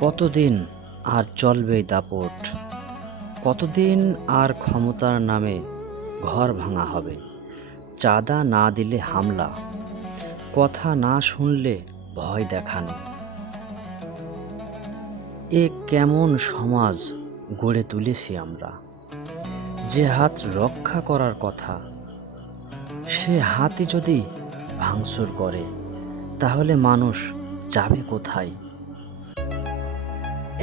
কতদিন আর চলবে এই দাপট? কতদিন আর ক্ষমতার নামে ঘর ভাঙা হবে? চাঁদা না দিলে হামলা, কথা না শুনলে ভয় দেখানো। এ কেমন সমাজ গড়ে তুলেছি আমরা? যে হাত রক্ষা করার কথা, সে হাতই যদি ভাঙচুর করে, তাহলে মানুষ যাবে কোথায়?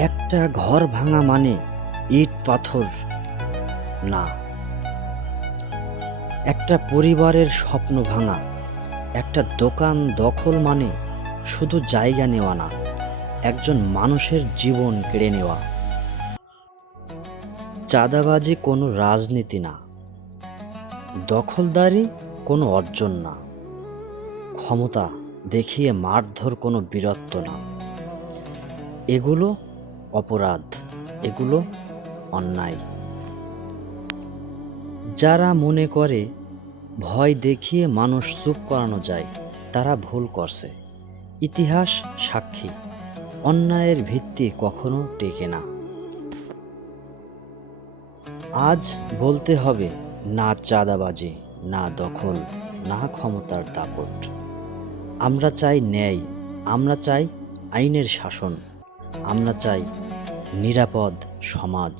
একটা ঘর ভাঙা মানে ইট পাথর না, একটা পরিবারের স্বপ্ন ভাঙা। একটা দোকান দখল মানে শুধু জায়গা নেওয়া না, একজন মানুষের জীবন কেড়ে নেওয়া। চাঁদাবাজি কোনো রাজনীতি না, দখলদারি কোনো অর্জন না, ক্ষমতা দেখিয়ে মারধর কোনো বীরত্ব না। এগুলো অপরাধ, এগুলো অন্যায়। যারা মনে করে ভয় দেখিয়ে মানুষ চুপ করানো যায়, তারা ভুল করছে। ইতিহাস সাক্ষী, অন্যায়ের ভিত্তি কখনো টেকে না। আজ বলতে হবে না চাঁদাবাজি, না দখল, না ক্ষমতার দাপট। আমরা চাই ন্যায়, আমরা চাই আইনের শাসন, আমরা চাই নিরাপদ সমাজ।